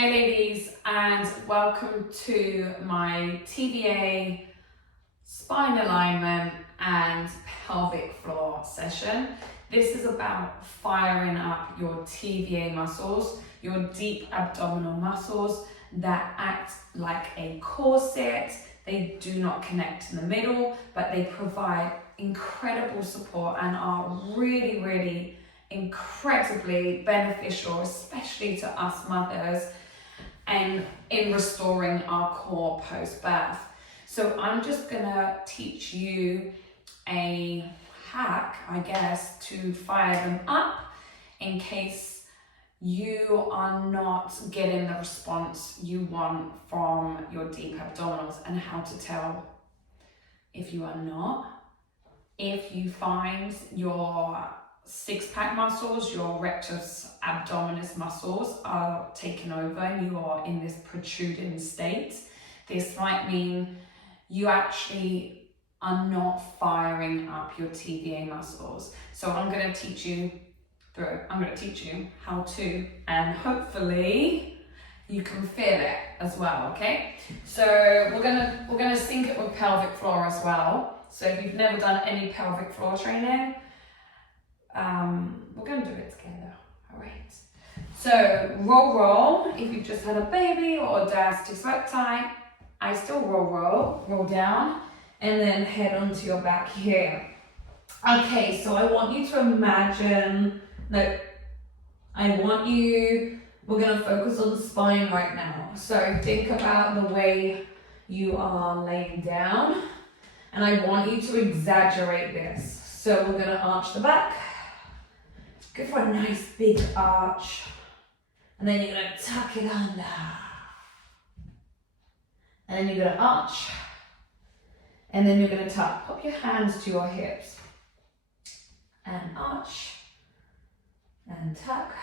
Hey ladies, and welcome to my TVA spine alignment and pelvic floor session. This is about firing up your TVA muscles, your deep abdominal muscles that act like a corset. They do not connect in the middle, but they provide incredible support and are really incredibly beneficial, especially to us mothers, and in restoring our core post-birth. So I'm just gonna teach you a hack, I guess, to fire them up in case you are not getting the response you want from your deep abdominals, and how to tell if you are not. If you find your six-pack muscles, your rectus abdominis muscles are taken over and you are in this protruding state, this might mean you actually are not firing up your TVA muscles. So I'm going to teach you how to, and hopefully you can feel it as well, okay? So we're gonna sync it with pelvic floor as well. So if you've never done any pelvic floor training, we're going to do it together. All right. So roll. If you've just had a baby or diastatic sweat tight, I still roll down, and then head onto your back here. Okay, so I want you to imagine, we're going to focus on the spine right now. So think about the way you are laying down, and I want you to exaggerate this. So we're going to arch the back. Go for a nice big arch, and then you're going to tuck it under, and then you're going to arch, and then you're going to tuck. Pop your hands to your hips, and arch, and tuck,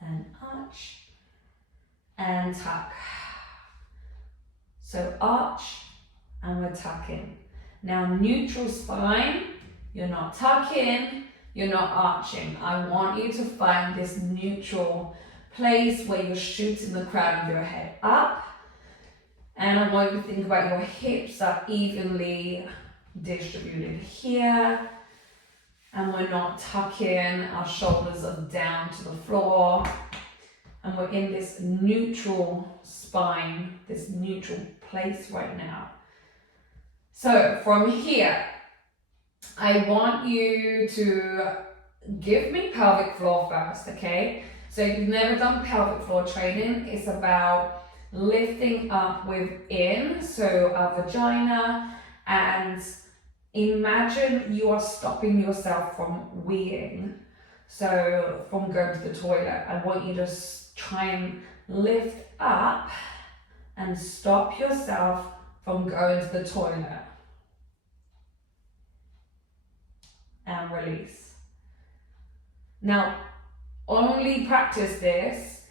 and arch, and tuck. So arch, and we're tucking. Now neutral spine, you're not tucking, you're not arching. I want you to find this neutral place where you're shooting the crown of your head up. And I want you to think about your hips are evenly distributed here. And we're not tucking, our shoulders are down to the floor. And we're in this neutral spine, this neutral place right now. So from here, I want you to give me pelvic floor first, okay? So if you've never done pelvic floor training, it's about lifting up within, so our vagina, and imagine you are stopping yourself from weeing. So from going to the toilet, I want you to try and lift up and stop yourself from going to the toilet. And release. Now, only practice this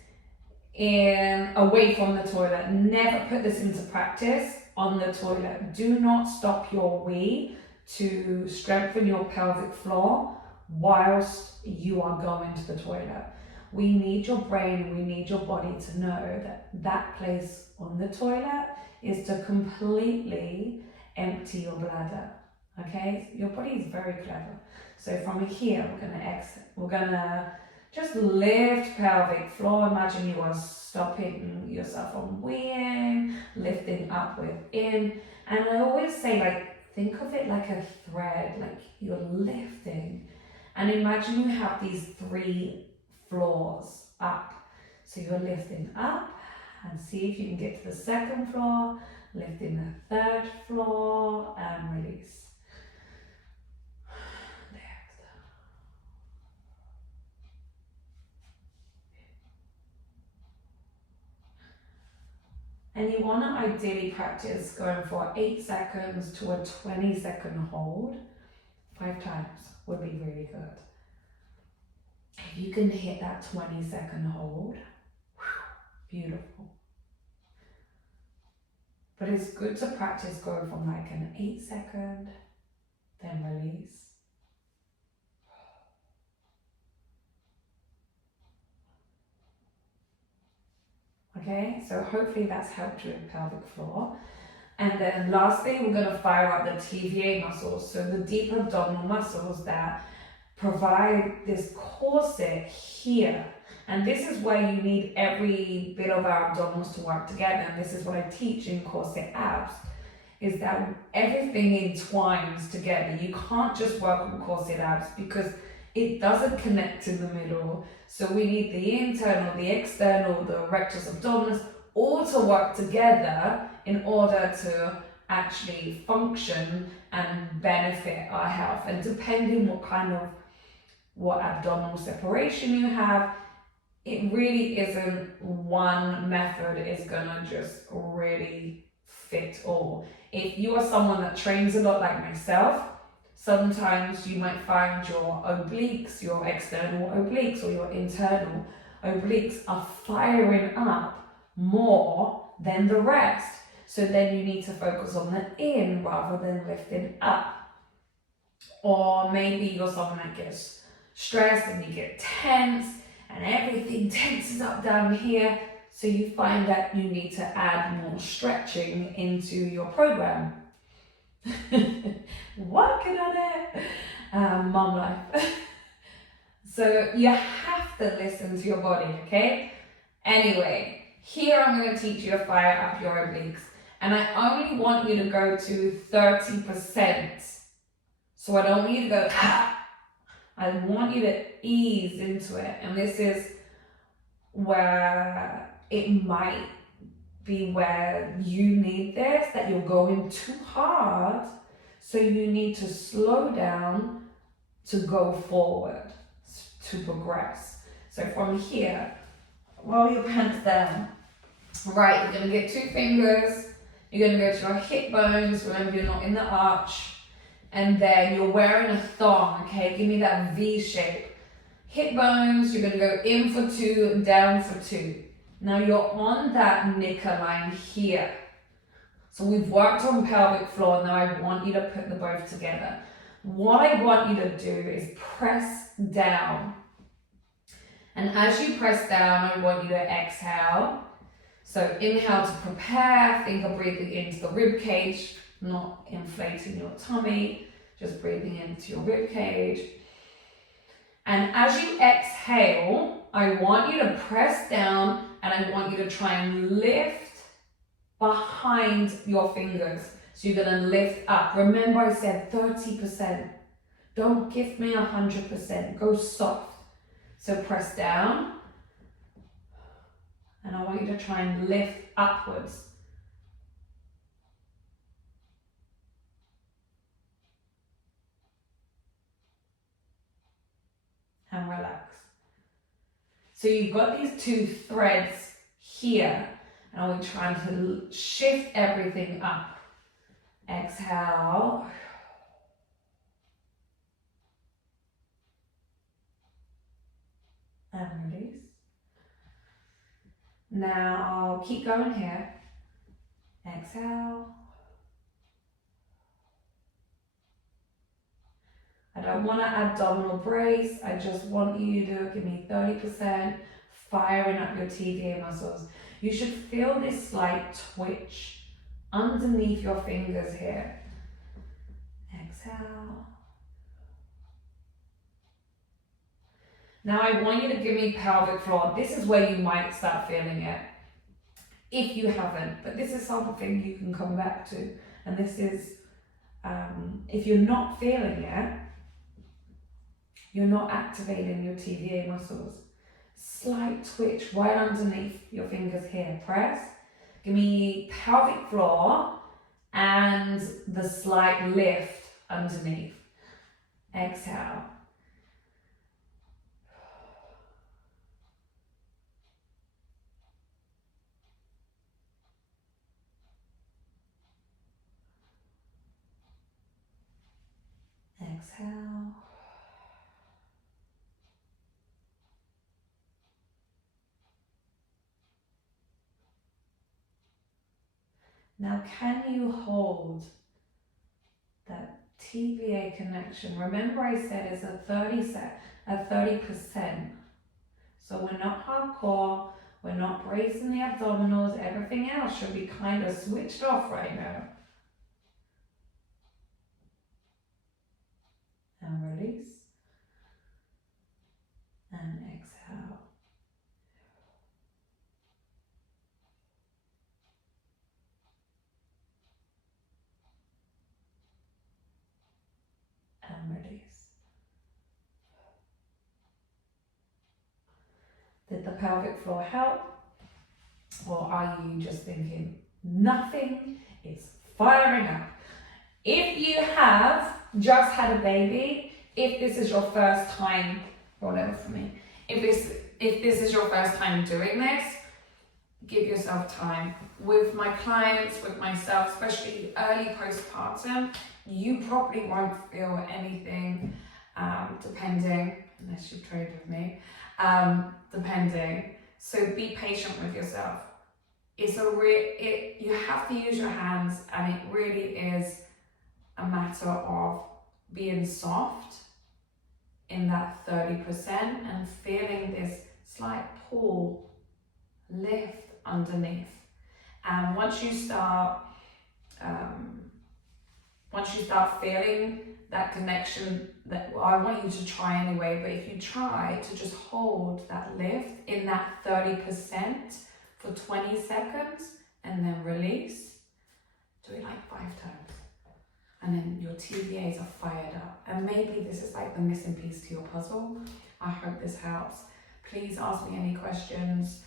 away from the toilet. Never put this into practice on the toilet. Do not stop your wee to strengthen your pelvic floor whilst you are going to the toilet. We need your brain, we need your body to know that that place on the toilet is to completely empty your bladder. Okay, your body is very clever. So from here, we're gonna exit. We're gonna just lift pelvic floor. Imagine you are stopping yourself from weeing, lifting up within. And I always say, think of it like a thread, like you're lifting. And imagine you have these 3 floors up. So you're lifting up, and see if you can get to the 2nd floor, lifting the 3rd floor, and release. And you want to ideally practice going for 8 seconds to a 20-second hold. 5 times would be really good. If you can hit that 20-second hold, beautiful. But it's good to practice going from an 8 second, then release. Okay, so hopefully that's helped you with pelvic floor. And then lastly, we're going to fire up the TVA muscles, so the deep abdominal muscles that provide this corset here. And this is where you need every bit of our abdominals to work together. And this is what I teach in corset abs, is that everything entwines together. You can't just work on corset abs because it doesn't connect in the middle. So we need the internal, the external, the rectus abdominis, all to work together in order to actually function and benefit our health. And depending what abdominal separation you have, it really isn't one method is gonna just really fit all. If you are someone that trains a lot like myself, sometimes you might find your obliques, your external obliques or your internal obliques are firing up more than the rest. So then you need to focus on the in rather than lifting up. Or maybe you're someone that gets stressed and you get tense and everything tenses up down here. So you find that you need to add more stretching into your program. Working on it. Mom life. So you have to listen to your body, okay? Anyway, here I'm going to teach you to fire up your obliques. And I only want you to go to 30%. So I don't want you to go, I want you to ease into it. And this is where it might be where you need this, that you're going too hard. So you need to slow down to go forward, to progress. So from here, roll your pants down. Right, you're going to get 2 fingers. You're going to go to your hip bones. Remember, you're not in the arch. And then you're wearing a thong, okay? Give me that V shape. Hip bones, you're going to go in for 2, down for 2. Now you're on that knicker line here. So we've worked on pelvic floor. Now I want you to put the both together. What I want you to do is press down. And as you press down, I want you to exhale. So inhale to prepare. Think of breathing into the rib cage, not inflating your tummy, just breathing into your rib cage. And as you exhale, I want you to press down and I want you to try and lift behind your fingers. So you're going to lift up. Remember I said 30%. Don't give me 100%. Go soft. So press down. And I want you to try and lift upwards. And relax. So you've got these 2 threads here. And we're trying to shift everything up. Exhale. And release. Now keep going here. Exhale. I don't want to abdominal brace. I just want you to give me 30%, firing up your TVA muscles. You should feel this slight twitch underneath your fingers here. Exhale. Now I want you to give me pelvic floor. This is where you might start feeling it, if you haven't. But this is something you can come back to. And this is, if you're not feeling it, you're not activating your TVA muscles. Slight twitch right underneath your fingers here. Press. Give me pelvic floor and the slight lift underneath. Exhale. Exhale. Now, can you hold that TVA connection? Remember I said it's a 30%. So we're not hardcore, We're not bracing the abdominals. Everything else should be kind of switched off right now. And release. And exhale. And release. Did the pelvic floor help? Or are you just thinking, nothing is firing up? If you have just had a baby, if this is your first time, roll over for me, if this is your first time doing this, give yourself time. With my clients, with myself, especially early postpartum, you probably won't feel anything, depending, unless you've trained with me, depending. So be patient with yourself. You have to use your hands, and it really is a matter of being soft in that 30% and feeling this slight pull, lift underneath. And once you start feeling that connection, I want you to try anyway, but if you try to just hold that lift in that 30% for 20 seconds and then release, do it like 5 times. And then your TBAs are fired up. And maybe this is like the missing piece to your puzzle. I hope this helps. Please ask me any questions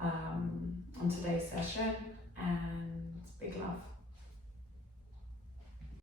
on today's session, and big love.